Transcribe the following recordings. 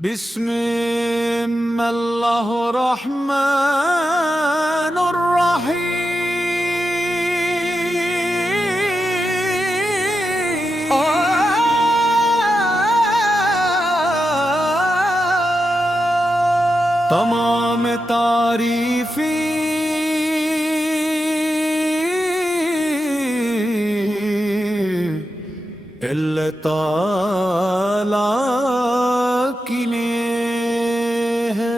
بسم اللہ الرحمن الرحیم تمام تعریفیں اللہ تعالیٰ کی لیے ہے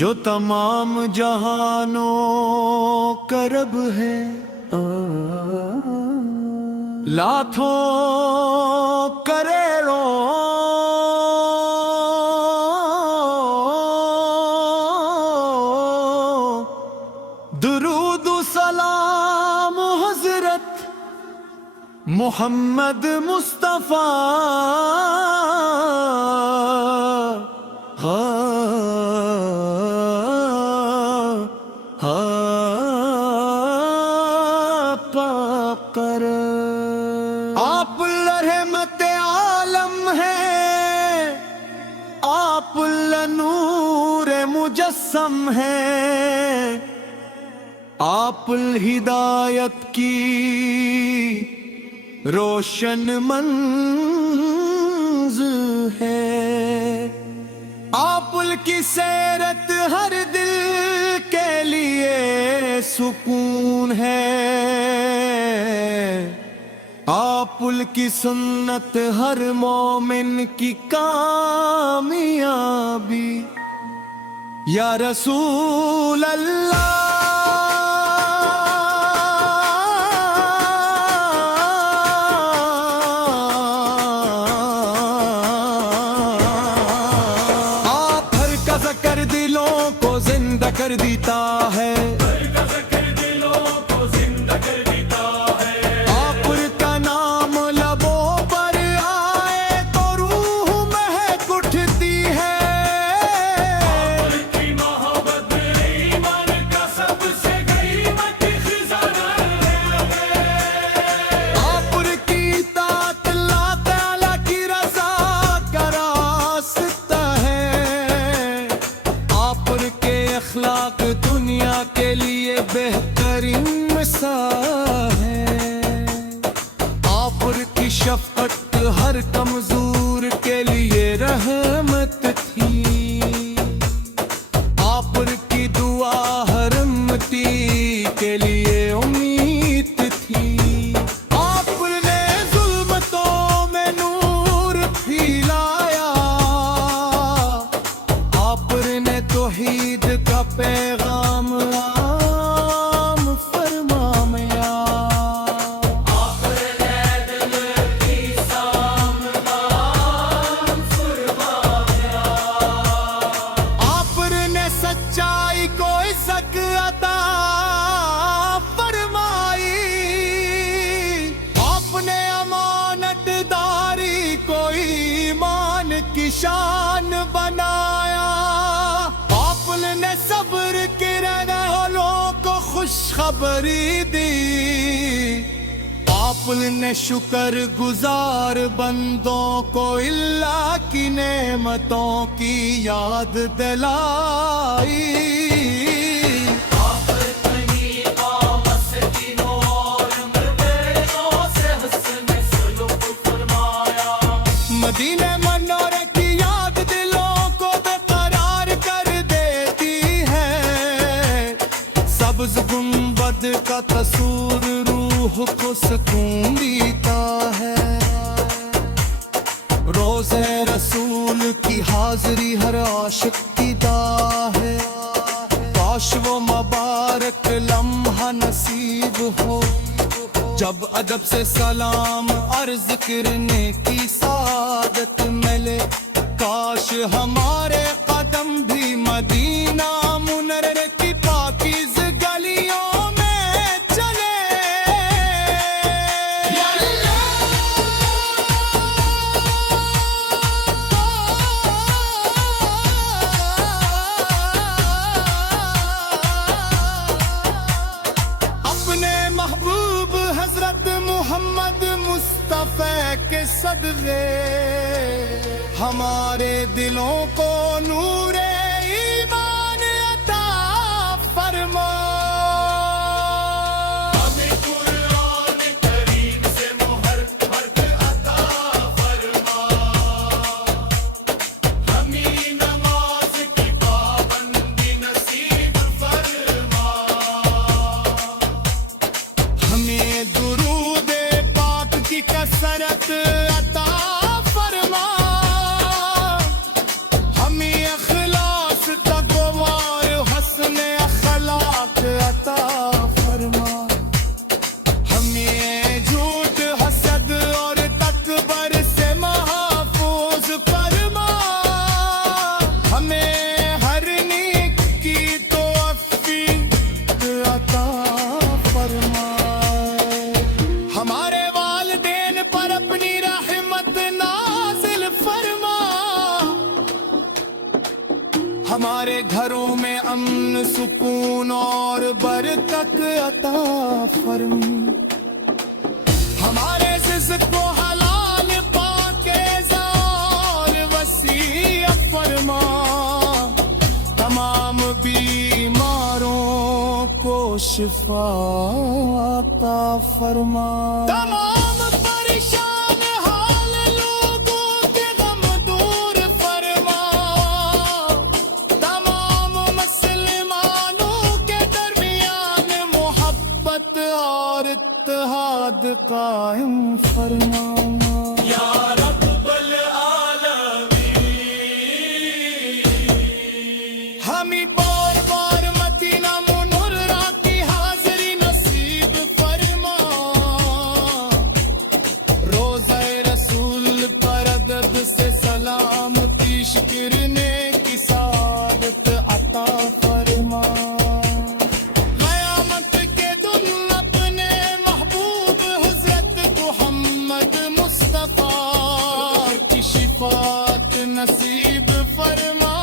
جو تمام جہانوں کا رب ہے، لاکھوں کروڑوں درود و سلام حضرت محمد مصطفیٰ پر آپ رحمت عالم ہیں، آپ نور مجسم ہیں، آپ ہدایت کی روشن منظر ہے، آپ کی سیرت ہر دل کے لیے سکون ہے، آپ کی سنت ہر مومن کی کامیابی، یا رسول اللہ کر دیتا ہے، آپ کا نام لبوں پر آئے تو روح مہک اٹھتی ہے، محبت ایمان کا سب سے قیمتی خزانہ ہے، آپ کی اطاعت اللہ تعالیٰ کی رضا کا راستہ ہے، آپ کے اخلاق دنیا کے لیے بہترین مثال ہے، آپ کی شفقت ہر کمزور کے لیے رحمت تھی، آپ کی دعا ہر امتی کے لیے امید تھی، آپ نے ظلمتوں میں نور پھیلایا، آپ نے توحید کا پیغام عام فرمایا، آپ نے دل کی سامدان فرمایا، آپ نے سچائی کو عزت عطا فرمائی، آپ نے امانت داری کو ایمان کی شان بنایا، نے صبر کے رہنے والوں کو خوشخبری دی، آپ نے شکر گزار بندوں کو اللہ کی نعمتوں کی یاد دلائی، مدینہ منورے کی یاد دلوں کو بقرار کر دیتی ہے، سبز گنبد کا تصور روح کو سکون دیتا ہے، روضہ رسول کی حاضری ہر عاشق کی دعا ہے، کاش وہ مبارک لمحہ نصیب ہو جب ادب سے سلام عرض کرنے کی سعادت ملے، کاش ہمارے قدم بھی مدینہ منورہ کی پاکیز گلیوں میں چلے، اپنے محبوب حضرت محمد مصطفیٰ کے صدقے ہمارے دلوں کو نور ایمان عطا فرما ہمیں قرآن کریم سے محبت عطا فرما ہمیں نماز کی پابندی نصیب فرما ہمیں درود پاک کی کثرت عطا فرما ہمیں اخلاص تقوی حسن اخلاق عطا فرما ہمیں جھوٹ حسد اور تکبر سے محفوظ فرما ہمیں ہر نیک کی توفیق عطا فرما ہمارے والدین پر اپنی رحمت نازل فرما ہمارے گھروں میں امن سکون اور برکت عطا فرما ہمارے رزق کو حلال پاکیزہ اور وسیع فرما تمام بیماروں کو شفا عطا فرما تمام پریشان حال لوگوں کے غم دور فرما تمام مسلمانوں کے درمیان محبت اور اتحاد قائم فرما یا رب العالمین ہمیں بار بار مدینہ منورہ کی حاضری نصیب فرما روزہ رسول پر ادب سے سلام پیش کرنے کی سعادت عطا فرما قیامت کے دن اپنے محبوب حضرت محمد مصطفیٰ کی شفاعت نصیب فرما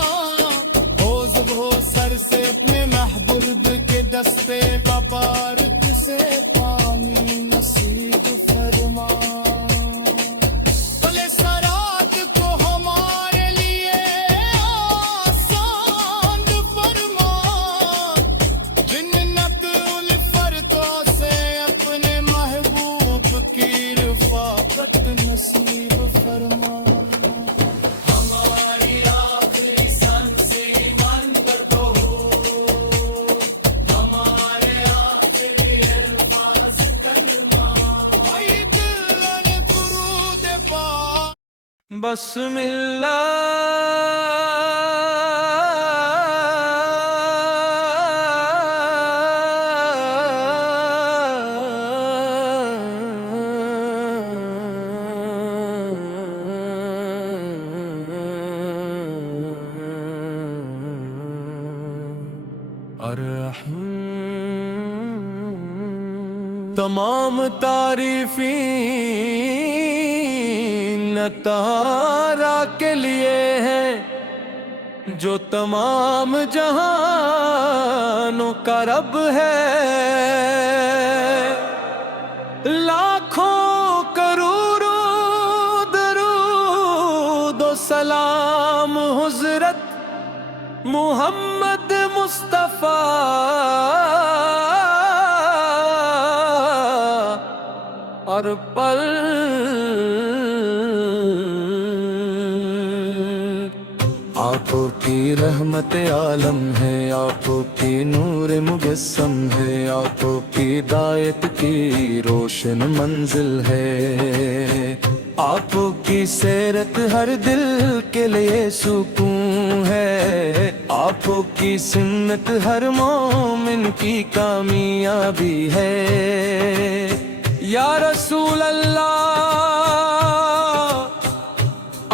حوض وہ سر سے اپنے محبوب کے دستے مبارک سے پانی نصیب فرما بھلے سرات کو ہمارے لیے آسان فرما جنت الفردوس سے اپنے محبوب کی رفاقت نصیب فرما ہماری آخری سانس ایمان پر تو ہو ہمارے آخری الفاظ کلمہ عید درود پاک بسم اللہ الرحمن تمام تعریفیں تارا کے لیے ہیں جو تمام جہانوں کا رب ہے لاکھوں کروڑوں درود و سلام حضرت محمد مصطفیٰ اور پل آپ کی رحمت عالم ہے آپ کی نور مجسم ہے آپ کی ہدایت کی روشن منزل ہے آپ کی سیرت ہر دل کے لیے سکون ہے آپ کی سنت ہر مومن کی کامیابی ہے یا رسول اللہ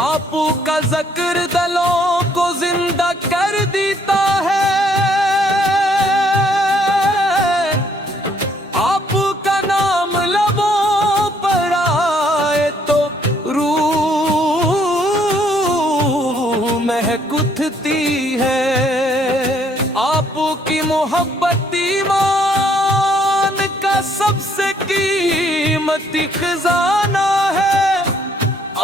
آپ کا ذکر دلوں کو زندہ کر دیتا ہے آپ کا نام لبوں پر آئے تو روح مہک اٹھتی ہے آپ کی محبت ایمان کا سب سے قیمتی خزانہ ہے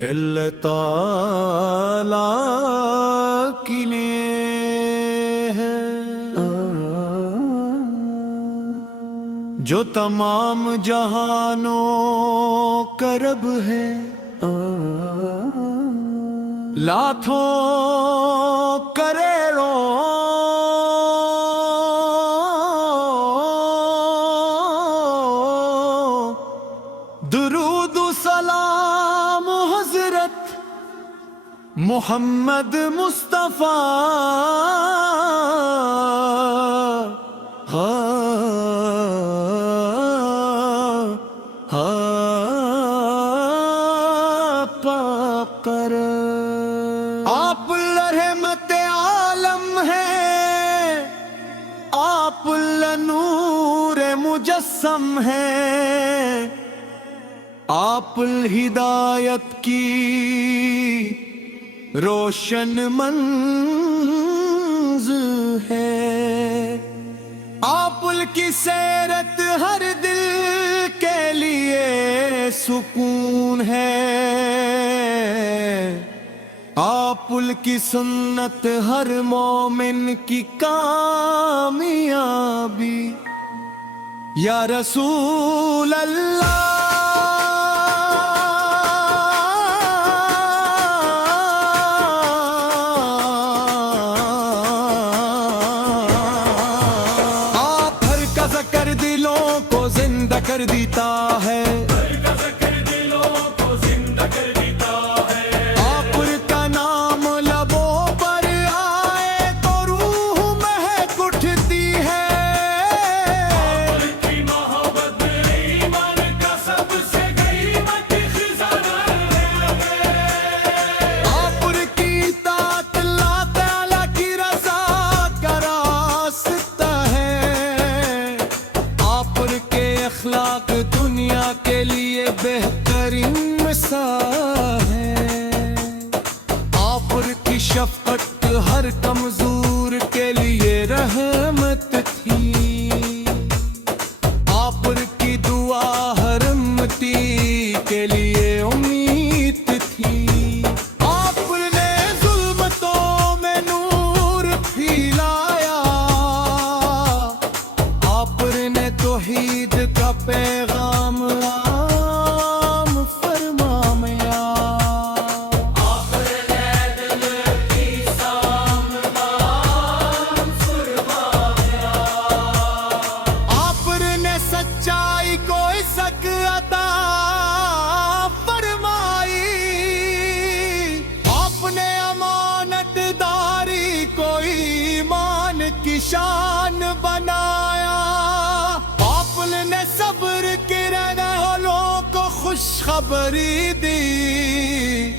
اللہ تعالی کی نے ہے جو تمام جہانوں کا رب ہے، لاکھوں کروڑوں درود و سلام حضرت محمد مصطفیٰ پر آپ رحمت عالم ہے، آپ نور مجسم ہے، آپ ہدایت کی روشن منز ہے، آپ کی سیرت ہر دل کے لیے سکون ہے، آپ کی سنت ہر مومن کی کامیابی، یا رسول اللہ کر دیتا ہے، آپ کا نام لبوں پر آئے تو روح مہک اٹھتی ہے، ایمان کا سب سے قیمت خزانہ ہے، آپ کی اطاعت اللہ تعالی کی رضا کا راستہ ہے، آپ کے اخلاق دنیا کے لیے بہترین مثال ہے، آپ کی شفقت ہر کمزور کے لیے رحمت تھی، آپ کی دعا ہر امتی کے لیے امید تھی، آپ نے ظلمتوں میں نور پھیلایا، آپ نے توحید کا پیغام عام فرمایا، آپ نے دل کی سامان فرمایا، آپ نے سچائی کو عزت عطا فرمائی، آپ نے امانت داری کو ایمان کی شان بنایا، نے صبر کے رہنے والوں کو خوشخبری دی،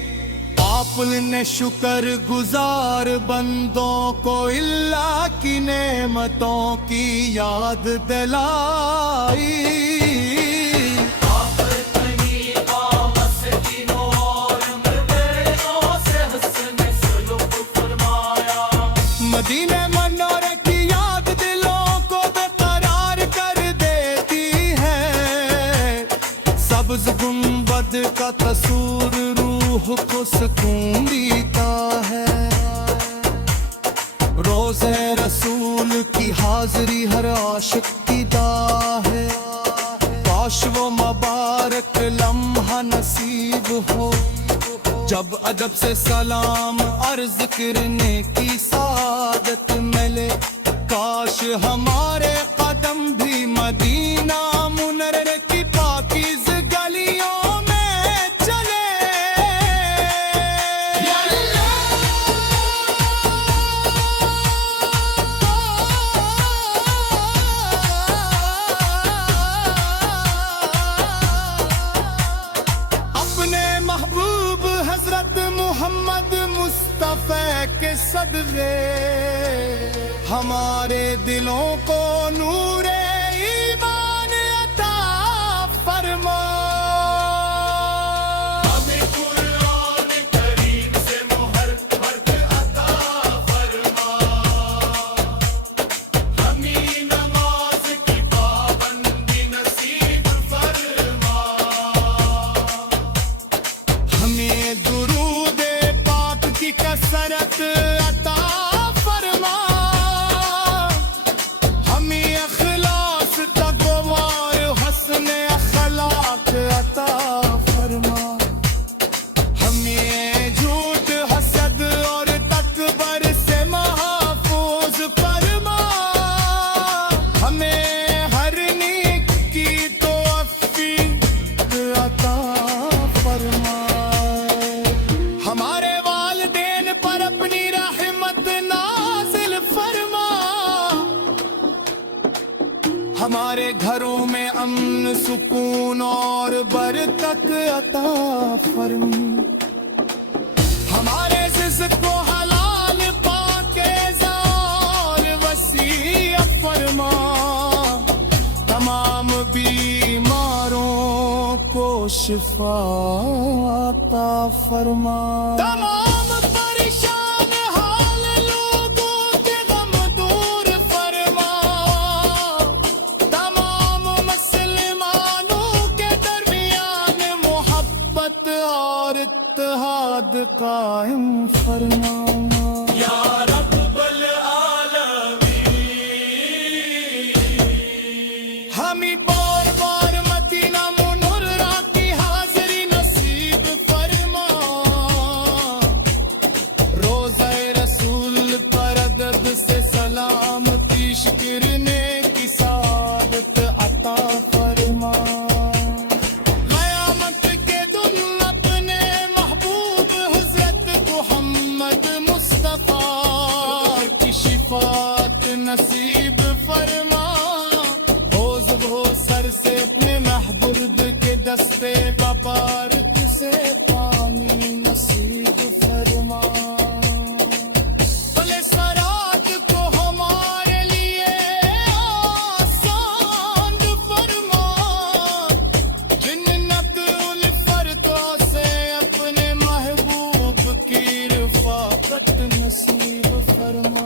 آپ نے شکر گزار بندوں کو اللہ کی نعمتوں کی یاد دلائی، مدینہ منورے کی یاد دلوں کو بےقرار کر دیتی ہے، سبز گنبد کا تصور روح کو سکون دیتا ہے، روزے رسول کی حاضری ہر عاشق کی دعا ہے، کاش وہ مبارک لمحہ نصیب ہو جب ادب سے سلام عرض کرنے کی سعادت ملے، کاش ہمارے قدم بھی مدینہ منورہ کی پاکیز گلیوں میں چلے، اپنے محبوب حضرت محمد مصطفیٰ کے صدقے ہمارے دلوں کو نور ایمان عطا فرما، ہمیں قرآن کریم سے محبت عطا فرما، ہمیں نماز کی پابندی نصیب فرما، ہمیں امن سکون اور برکت عطا فرما ہمارے رزق کو حلال پاکیزہ اور وسیع فرما تمام بیماروں کو شفا عطا فرما تمام پریشان حال لوگوں کے غم دور فرما تمام مسلمانوں کے درمیان محبت اور اتحاد قائم فرما یا رب العالمین ہمیں بار بار مدینہ منورہ کی حاضری نصیب فرما روزہ رسول پر ادب سے سلام پیش کرنے کی سعادت عطا فرما قیامت کے دن اپنے محبوب حضرت محمد مصطفیٰ کی شفاعت نصیب فرما حوض ہو سر سے اپنے محبوب کے دستے مبارک سے پانی نصیب فرما بھلے سرات کو ہمارے لیے آسان فرما جنت الفردوس سے اپنے محبوب کی رفاقت نصیب فرما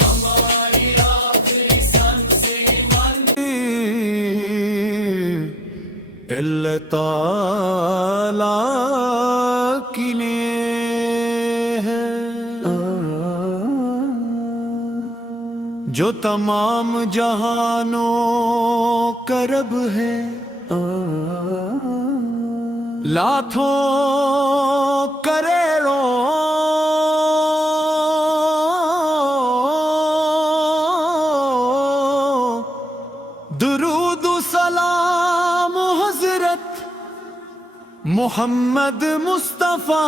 ہماری آخری سانس ایمان اللہ تعالیٰ کی ہے جو تمام جہانوں کا رب ہے لاکھوں کروڑوں درود و سلام حضرت محمد مصطفیٰ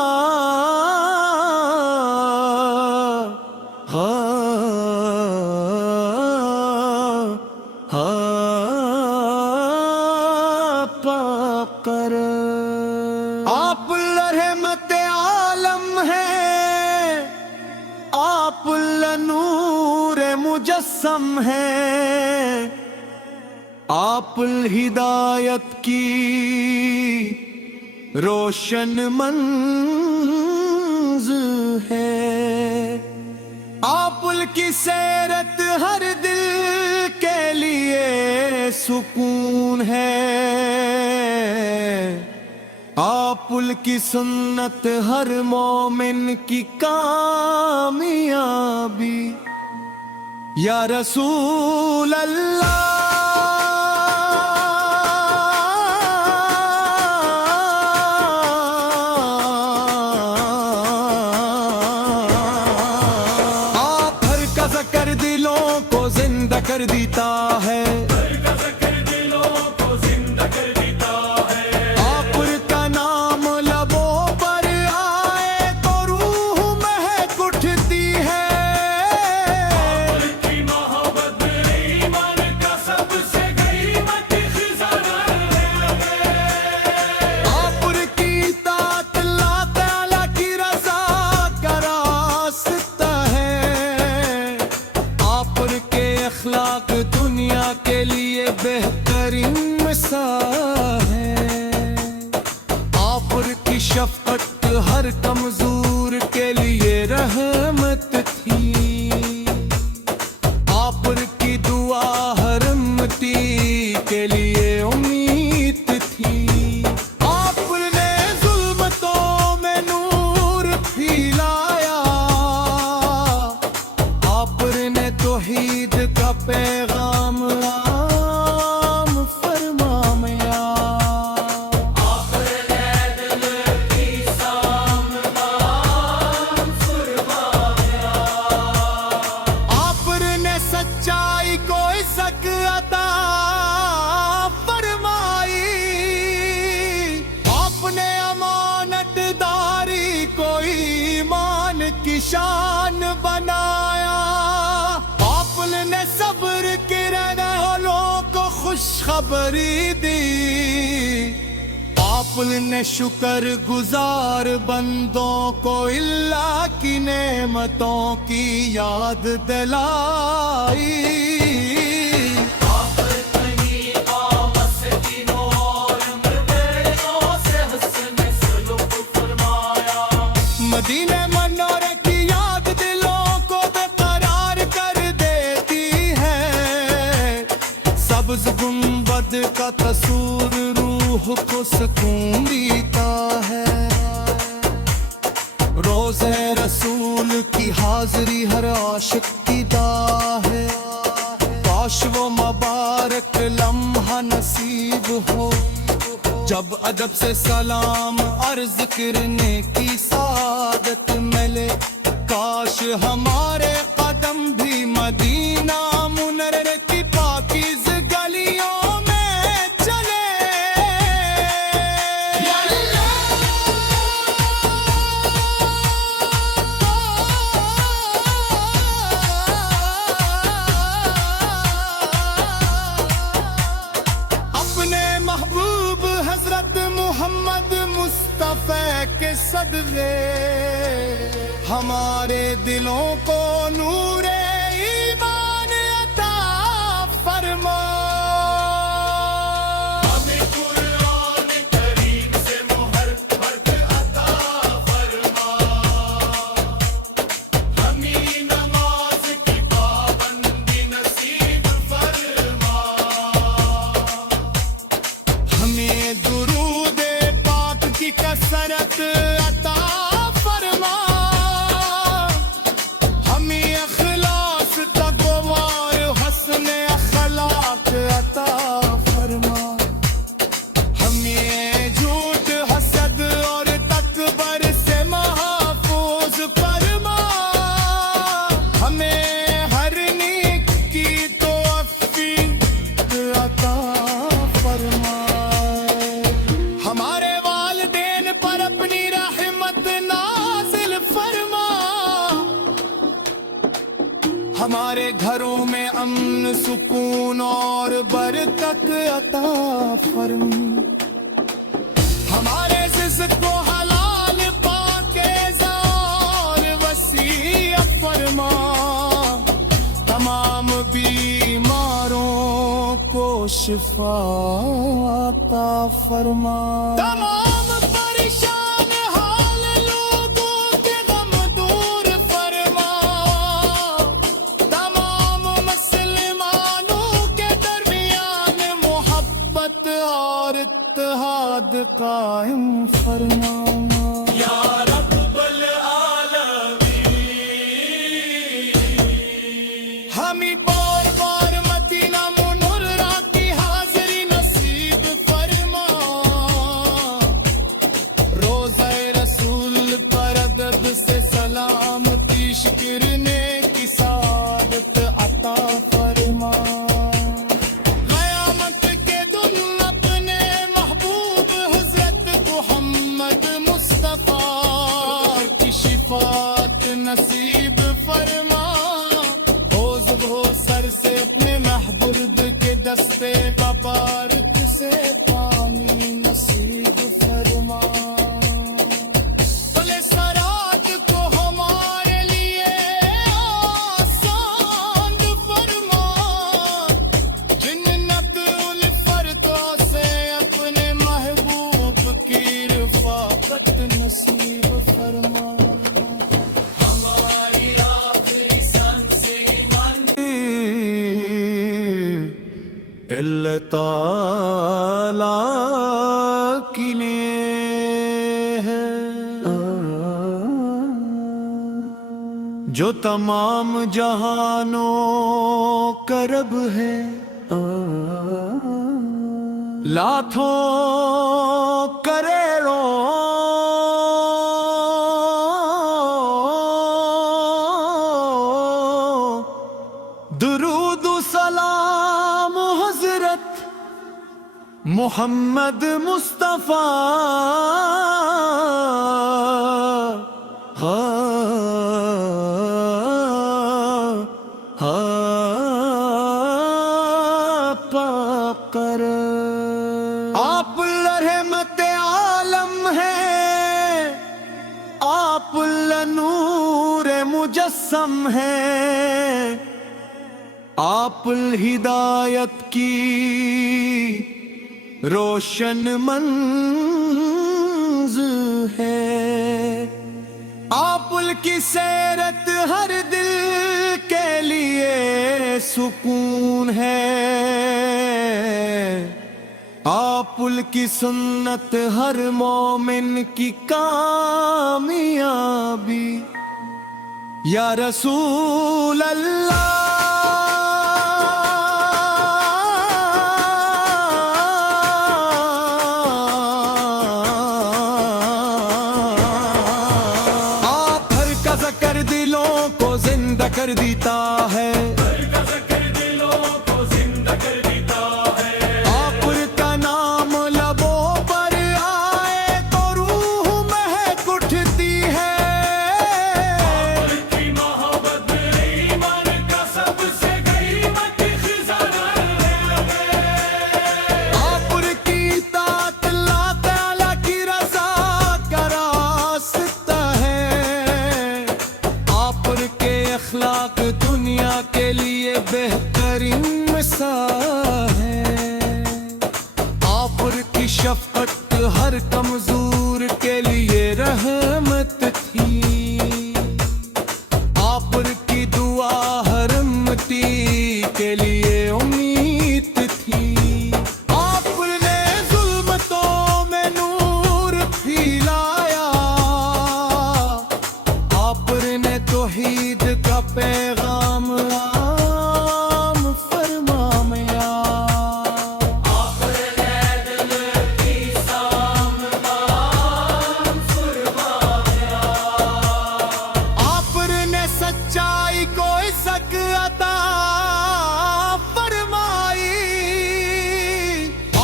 پاکر آپ رحمت عالم ہیں آپ نور مجسم ہیں آپ ہدایت کی روشن منز ہے آپ کی سیرت ہر دل کے لیے سکون ہے آپ کی سنت ہر مومن کی کامیابی یا رسول اللہ کر دلوں کو زندہ کر دیتا ہے آپ کا نام لبوں پر آئے تو روح مہک اٹھتی ہے ایمان کا سب سے قیمت خزانہ آپ کی اطاعت اللہ تعالیٰ کی رضا کا راستہ ہے اخلاق دنیا کے لیے بہترین مثال ہے آپ کی شفقت ہر کمزور کے لیے رحمت تھی آپ کی دعا ہر امتی کے لیے امید تھی آپ نے ظلمتوں میں نور پھیلایا آپ نے توحید کا پیغام عام فرمایا آپ نے دل کی سامنا خبری دی آپ نے شکر گزار بندوں کو اللہ کی نعمتوں کی یاد دلائی مدینہ منورے کی یاد دلوں کو بے قرار کر دیتی ہے سبز گنبد کا تصور روح کو سکون دیتا ہے روزے رسول کی حاضری ہر عاشق کی داہ ہے کاش وہ مبارک لمحہ نصیب ہو جب ادب سے سلام عرض کرنے کی سعادت ملے کاش ہمارے قدم بھی مدینہ منورہ کی پاکیز گلیوں میں چلے اپنے محبوب حضرت محمد مصطفیٰ کے صدقے ہمارے دلوں کو نور ایمان عطا فرما ہمیں قرآن کریم سے محبت عطا فرما ہمیں نماز کی پابندی نصیب فرما ہمیں درود پاک کی کثرت عطا فرما ہمیں اخلاص تقوی حسن اخلاق عطا فرما ہمیں جھوٹ حسد اور تکبر سے محفوظ فرما ہمیں ہر نیک کی توفیق عطا فرما ہمارے والدین پر اپنی رحمت نازل فرما ہمارے گھروں میں امن سکون اور برکت عطا فرما ہمارے رزق کو حلال پاکیزہ اور وسیع فرما تمام بیماروں کو شفا عطا فرما تمام پریشان حال لوگوں کے غم دور فرما تمام مسلمانوں کے درمیان محبت اور اتحاد قائم فرما یا رب العالمین ہمیں بار بار مدینہ منورہ کی حاضری نصیب فرما روزہ رسول پر ادب سے سلام پیش کرنے کی سعادت عطا فرما قیامت کے دن اپنے محبوب حضرت محمد مصطفیٰ کی شفاعت نصیب فرما حوض ہو سر سے اپنے محبوب کے دستے مبارک سے پانی نصیب فرما بھلے سرات کو ہمارے لیے آسان فرما جنت الفردوس سے اپنے محبوب کی رفاقت نصیب فرما ہماری آخری سانس ایمان اللہ تعالیٰ کی ہے جو تمام جہانوں کا رب ہے لاکھوں کروڑوں درود و سلام حضرت محمد مصطفیٰ پاک کر ہے آپ نور مجسم ہے آپ ہدایت کی روشن منز ہے آپ کی سیرت ہر دل کے لیے سکون ہے آپ کی سنت ہر مومن کی کامیابی یا رسول اللہ آپ ہر کا ذکر دلوں کو زندہ کر دیتا ہے اخلاق دنیا کے لیے بہترین مثال ہے آپ کی شفقت ہر کمزور کے لیے رحمت تھی آپ کی دعا ہر امتی کے لیے امید تھی آپ نے ظلمتوں میں نور پھیلایا آپ نے توحید کا پیغام عام فرمایا آپ نے دل کی سامدان فرمایا آپ نے سچائی کو عزت عطا فرمائی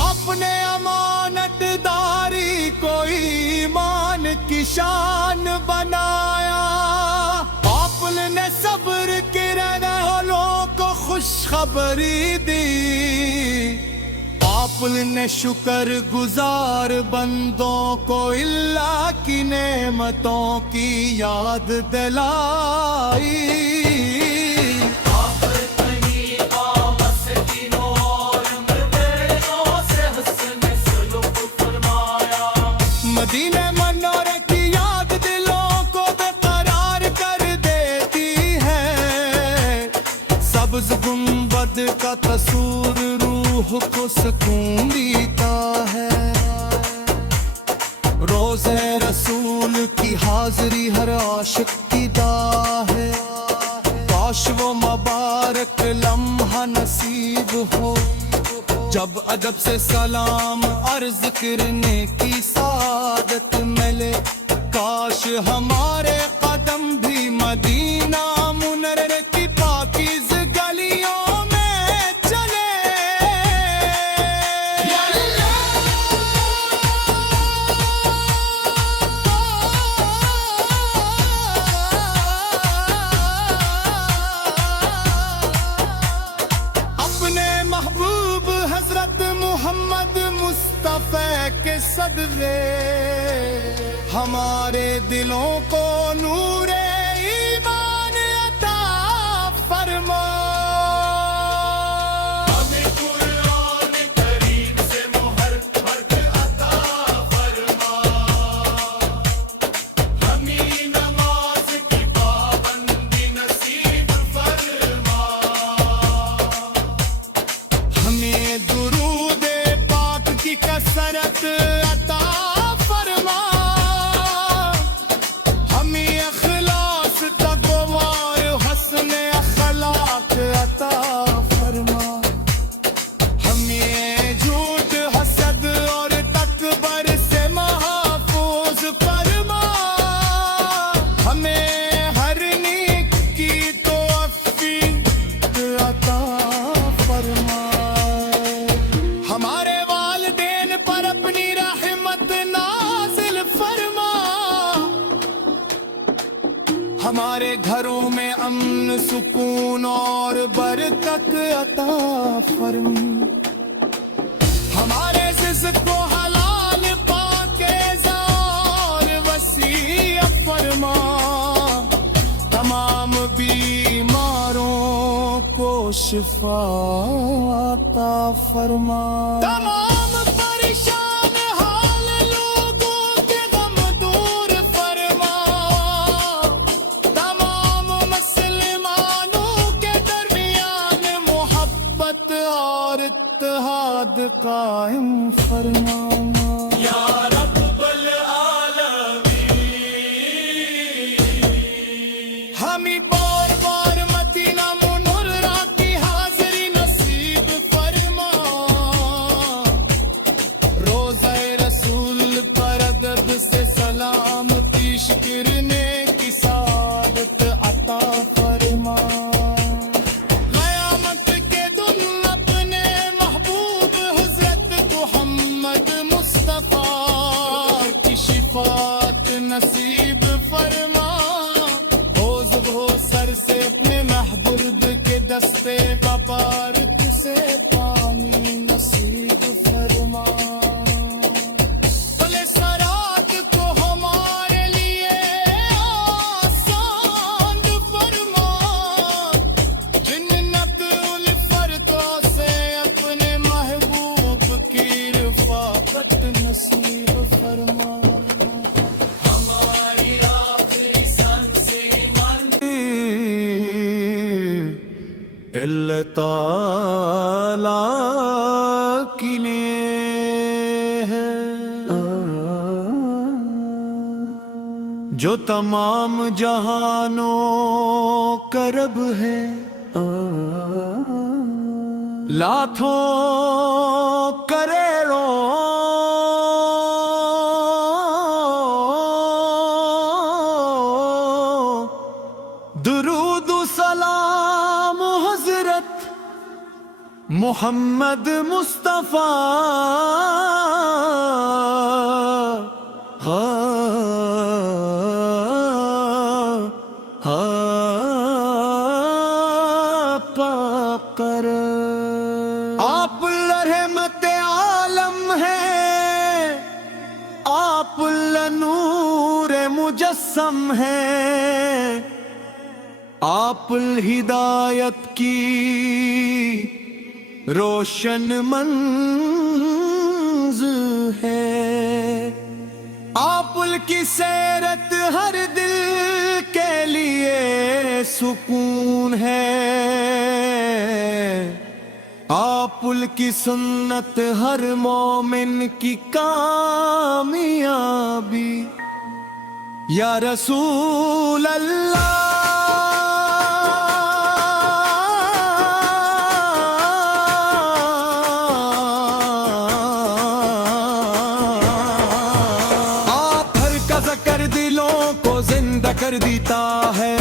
آپ نے امانت داری کو ایمان کی شان بنایا نے صبر کے رہنے والوں کو خوشخبری دی آپ نے شکر گزار بندوں کو اللہ کی نعمتوں کی یاد دلائی مدینہ منورے کی یاد دلوں کو بےقرار کر دیتی ہے سبز گنبد کا تصور روح کو سکون دیتا ہے روزے رسول کی حاضری ہر عاشق کی دعا ہے کاش وہ مبارک لمحہ نصیب ہو جب ادب سے سلام عرض کرنے کی سعادت ملے کاش ہمارے قدم بھی مدینہ منورہ کی پاکیز گلیوں میں چلے اپنے محبوب حضرت محمد مصطفیٰ کے صدقے ہمارے دلوں کو نور ایمان عطا فرما ہمیں قرآن کریم سے محبت عطا فرما ہمیں نماز کی پابندی نصیب فرما ہمیں درود پاک کی کثرت عطا فرما ہمیں اخلاص تقوی حسن اخلاق عطا فرما ہمیں جھوٹ حسد اور تکبر سے محفوظ فرما ہمیں ہر نیک کی توفیق عطا فرما ہمارے والدین پر اپنی رحمت نازل فرما ہمارے گھروں میں امن سکون اور برکت عطا فرما ہمارے رزق کو حلال پاکیزہ شفا عطا فرما تمام پریشان حال لوگوں کے غم دور فرما تمام مسلمانوں کے درمیان محبت اور اتحاد قائم فرما یا رب العالمین ہمیں بار بار مدینہ منورہ کی حاضری نصیب فرما روزہ رسول پر ادب سے سلام پیش کرنے کی سعادت عطا فرما قیامت کے دن اپنے محبوب حضرت محمد مصطفیٰ کی شفاعت نصیب فرما حوض ہو سر سے اپنے محبوب کے دستے مبارک سے پانی نصیب فرما بھلے سرات کو ہمارے لیے آسان فرما جنت الفردوس سے اپنے محبوب کی رفاقت نصیب فرما ہماری آخری سانس ایمان اللہ تعالیٰ کی لیے ہے جو تمام جہانوں کا رب ہے لاکھوں کروڑوں درود و سلام حضرت محمد مصطفیٰ پر آپ رحمت عالم ہیں آپ نور مجسم ہیں آپ ہدایت کی روشن منز ہے آپ کی سیرت ہر دل کے لیے سکون ہے آپ کی سنت ہر مومن کی کامیابی یا رسول اللہ کر دیتا ہے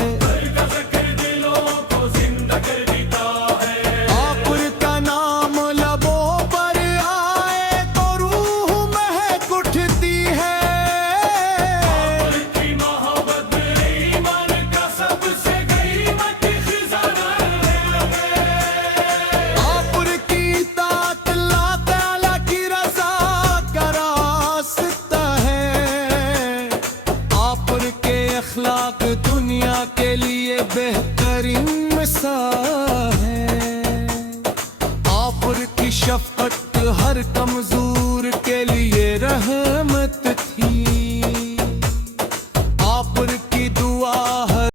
آپ کا نام لبوں پر آئے تو روح مہک اٹھتی ہے محبت ایمان کا سب سے قیمتی خزانہ ہے آپ کی اطاعت اللہ تعالی کی رضا کا راستہ ہے آپ کے اخلاق دنیا کے لیے بہترین مثال ہے آپ کی شفقت ہر کمزور کے لیے رہے